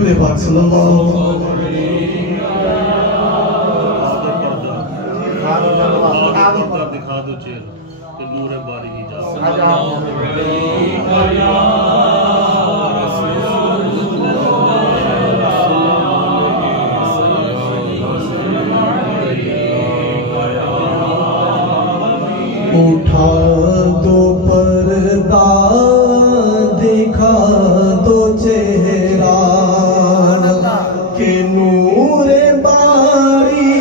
दूल्हे पाक सल्लल्लाहु दिखा दो चेहरा कि नूर बारी की जा उठा दो पर्दा दिखा दो चेहरा के नूर बारी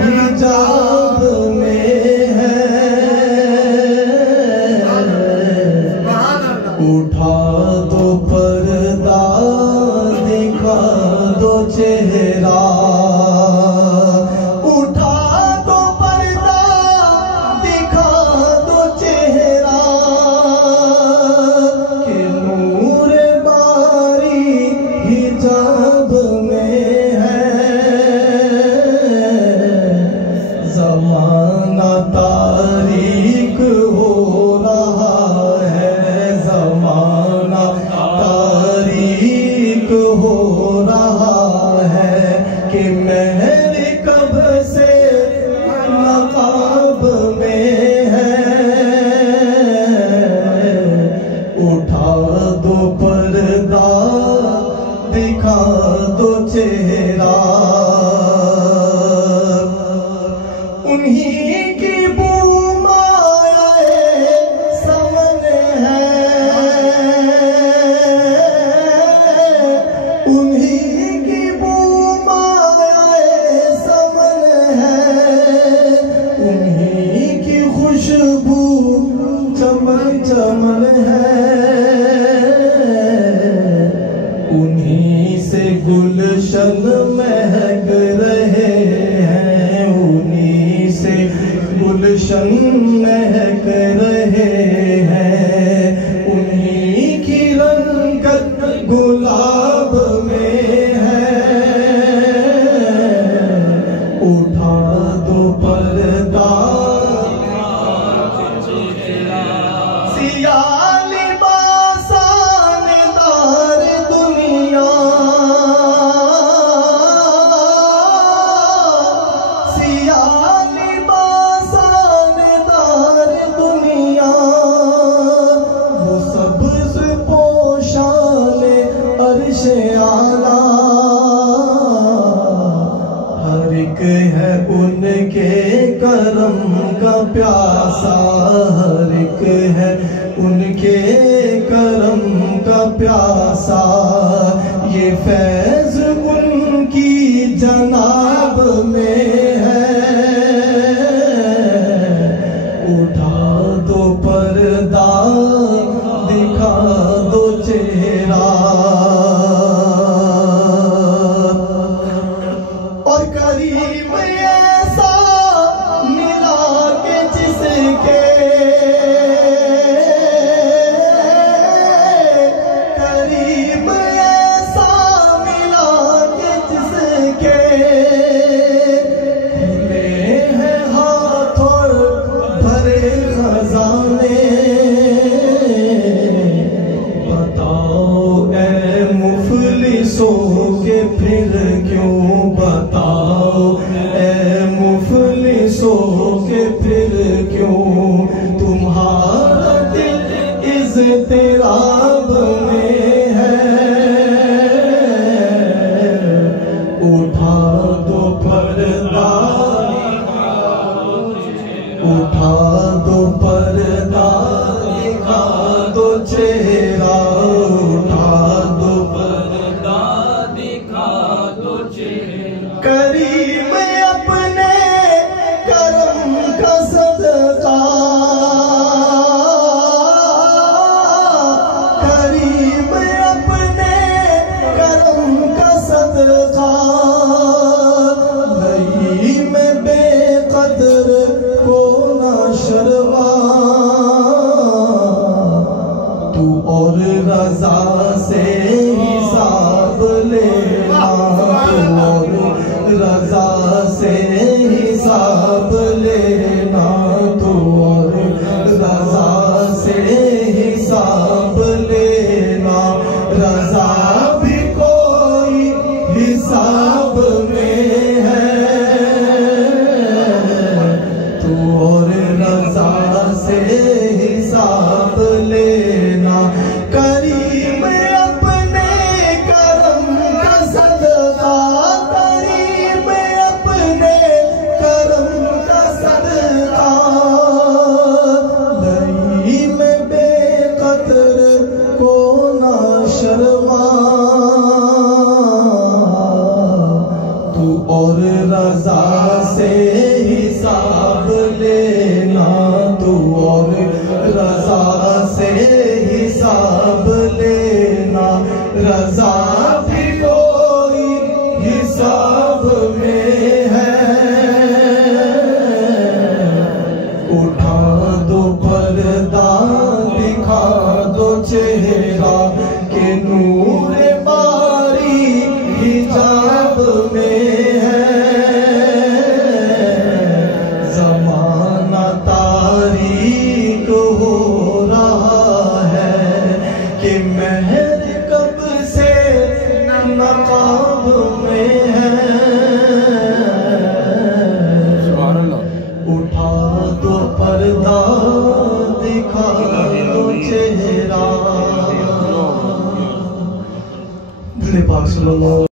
हिजाब में है। उठा दो पर्दा दिखा दो चेहरा, उठा दो पर्दा दिखा दो चेहरा के नूर बारी हिजाब में है। ज़माना तारीक हो रहा है, ज़माना तारीक हो रहा है कि महर कब से नकाब में है। उठा दो पर्दा दिखा दो चेहरा, उन्हीं की बुमाए समन है, उन्हीं की बुमाए समन है, उन्हीं की खुशबू चमन चमन है। उन्हीं से गुलशन महक रहे हैं, उन्हीं से गुलशन महक रहे हैं, उन्हीं की रंगत गुलाब में है। उठा दो पर्दा सिया लिबासानेदार दुनिया, सिया लिबासानेदार दुनिया, वो सब्ज़ पोशाने अर्शे आला, हर एक है उनके करम का प्यासा, हर एक है उनके करम का प्यासा। ये फैज़ उनकी जनाब में है। उठा दो पर्दा दिखा दो चेहरा, और करीम ऐसा मिला के जिसके, करीम ऐसा मिला के जिसके खुले हैं हाथ और भरे खजाने। बताओ ए मुफलिसों के फिर क्यों, बताओ ए मुफलिसों के फिर क्यों तुम्हारा दिल इज़्तिराब में है। उठा दो पर्दा, उठा दो पर्दा दिखा दो चेहरा, उठा दो पर्दा दिखा दो चेहरा। करीम अपने करम का सदका, करीम अपने करम का सदका, लई में बेकदर को ना शर्मा। तू और रजा से हिसाब लेना, तू और रजा से हिसाब लेना, तू और रजा से हिसाब लेना। रजा भी कोई रजा से हिसाब लेना। करीम अपने करम का सदका, करीम अपने करम का सदका। लई में बेकदर को ना शर्मा, तू और रजा से हिसाब लेना, तू और रजा से हिसाब लेना। रजा भी कोई हिसाब में है, उठा दो पर्दा दिखा दो चेहरा के नूर बारी हिजाब में है। जमाना तारीक हो रहा है कि महर कब से नकाब में है। उठा दो पर्दा दिखा दो चेहरा। पाक सल्लल्लाहु